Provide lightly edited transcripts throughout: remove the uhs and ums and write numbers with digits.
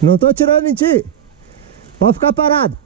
Não tô atirando em ti. Pode ficar parado.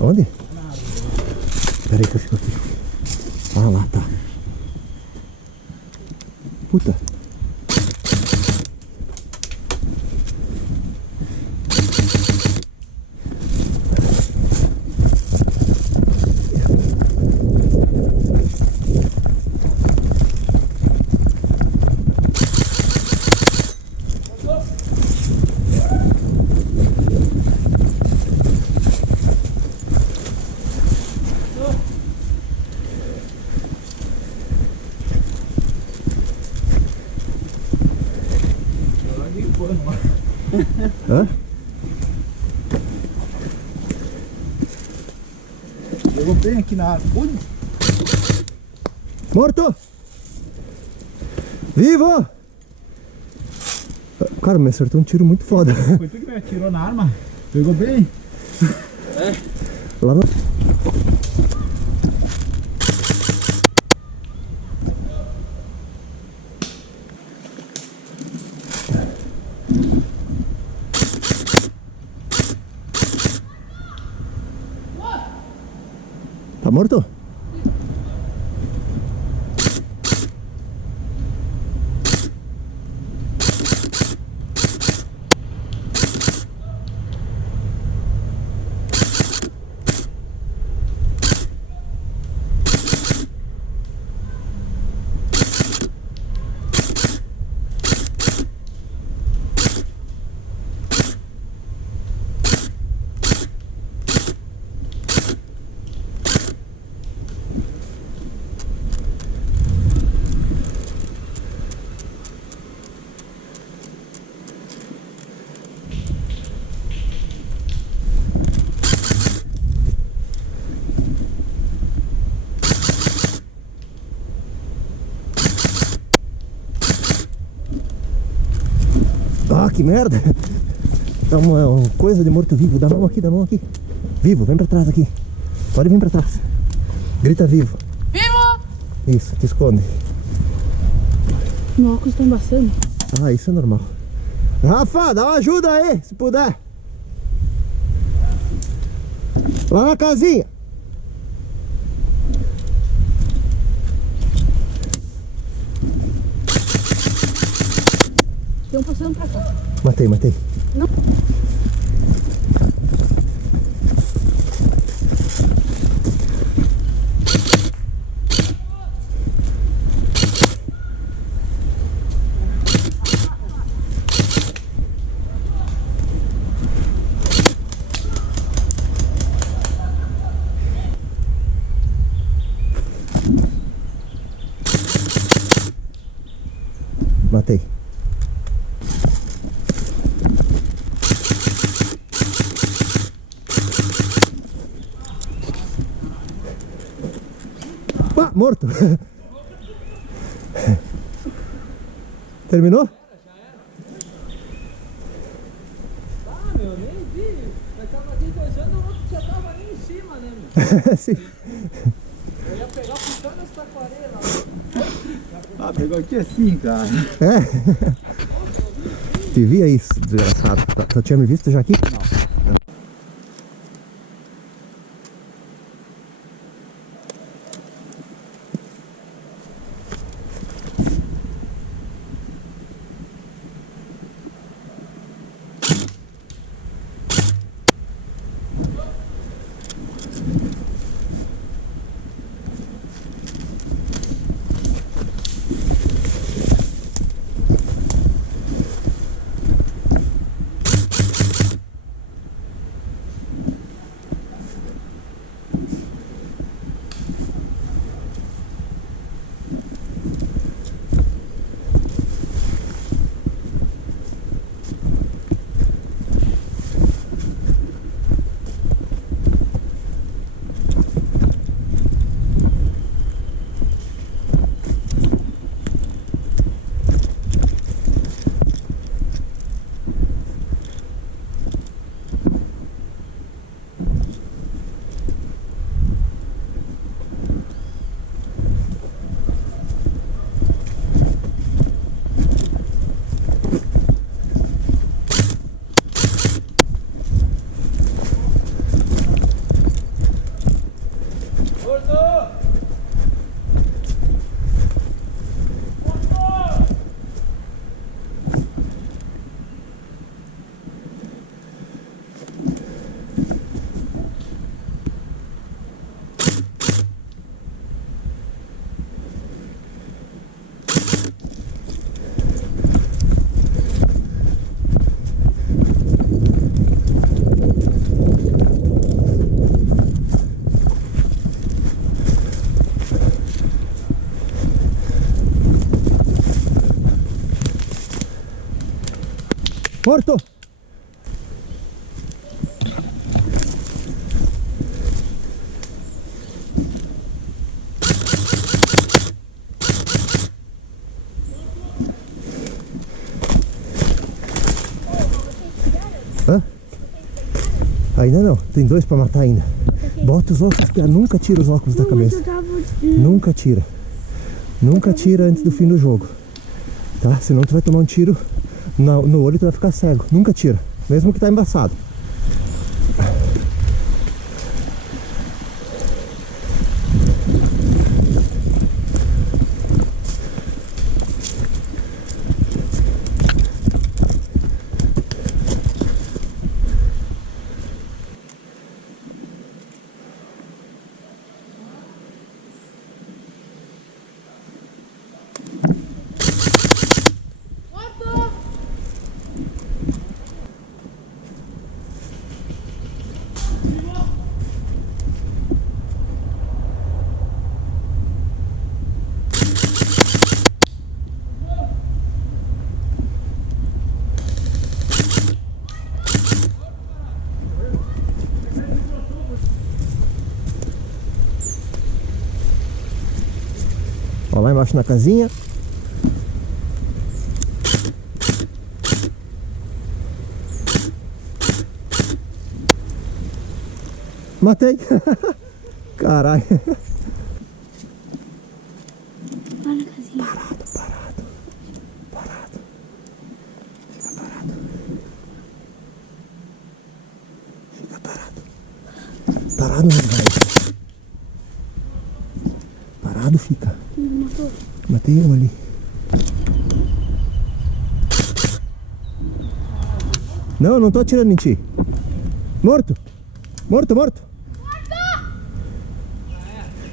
Onde? Espera aí que eu fico aqui. Ah lá, tá. Puta. Hã? Pegou bem aqui na árvore. Morto! Vivo! Cara, me acertou um tiro muito foda. Foi tu que me atirou na arma? Pegou bem? É. Lá no... Tá morto? Ah, que merda! Tá uma coisa de morto-vivo. Dá a mão aqui, dá a mão aqui. Vivo, vem pra trás aqui. Pode vir pra trás. Grita vivo. Vivo! Isso, te esconde. Meu óculos tá embaçando. Ah, isso é normal. Rafa, dá uma ajuda aí, se puder. Lá na casinha. Tem um passando pra cá. Matei, matei. Não. Matei. Ah, morto. Terminou? Ah, meu, nem vi. Eu tava aqui beijando, o outro já tava ali em cima, né, meu? Sim. Eu ia pegar puxando essa aquarela. Ah, pegou aqui assim, cara. É? Te vi aí, desgraçado. Tu tinha me visto já aqui? Não. Morto! Hã? Ainda não, tem 2 pra matar ainda. Bota os óculos, Pia, nunca tira os óculos da cabeça. Nunca tira. Nunca tira antes do fim do jogo. Tá? Senão tu vai tomar um tiro no olho e tu vai ficar cego. Nunca tira, mesmo que tá embaçado. Ó, lá embaixo na casinha. Matei. Caralho. Lá na casinha. Parado. Fica parado. Fica parado. Parado não vai. Parado fica. Matou. Matei um ali. Não, não tô atirando em ti. Morto.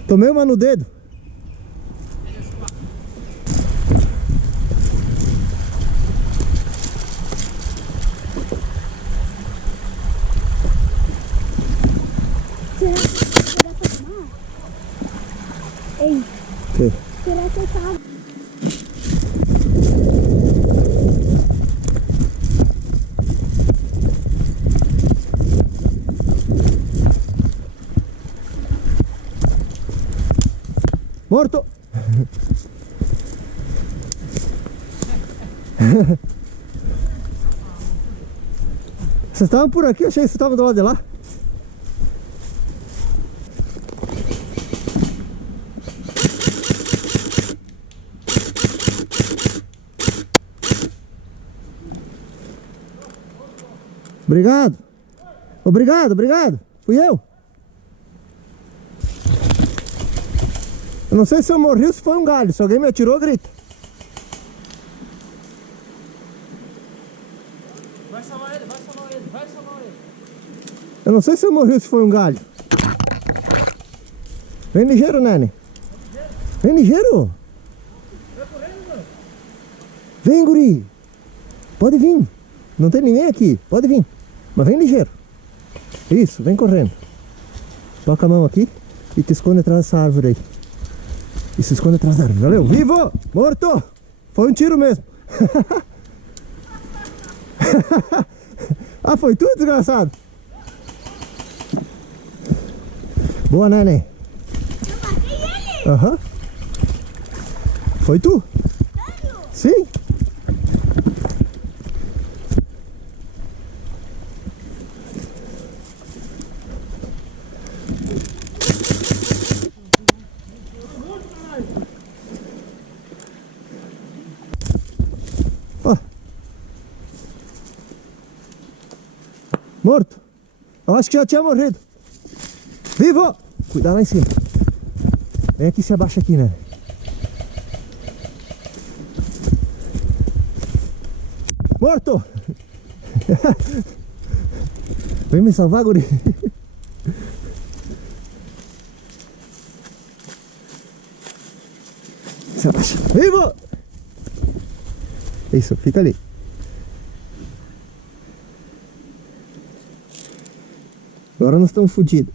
Tomei uma no dedo. Será que dá pra tomar? Ei, Que? será que eu tava? Morto! Vocês estavam por aqui? Eu achei que vocês estavam do lado de lá. Obrigado! Obrigado! Fui eu! Eu não sei se eu morri ou se foi um galho. Se alguém me atirou, grita. Vai salvar ele. Eu não sei se eu morri ou se foi um galho. Vem ligeiro, Nene. Vem ligeiro. Vem, guri. Pode vir. Não tem ninguém aqui. Pode vir. Mas vem ligeiro. Isso, vem correndo. Toca a mão aqui e te esconde atrás dessa árvore aí. E se esconde atrás da árvore. Valeu. Vivo! Morto! Foi um tiro mesmo. Ah, foi tu, desgraçado? Boa, Nene. Eu matei ele? Aham. Foi tu? Sério? Sim. Ó. Morto. Eu acho que já tinha morrido. Vivo! Cuidado lá em cima. Vem aqui, se abaixa aqui, né? Morto! Vem me salvar, guri. Se abaixa. Vivo! Isso, fica ali. Agora nós estamos fodidos.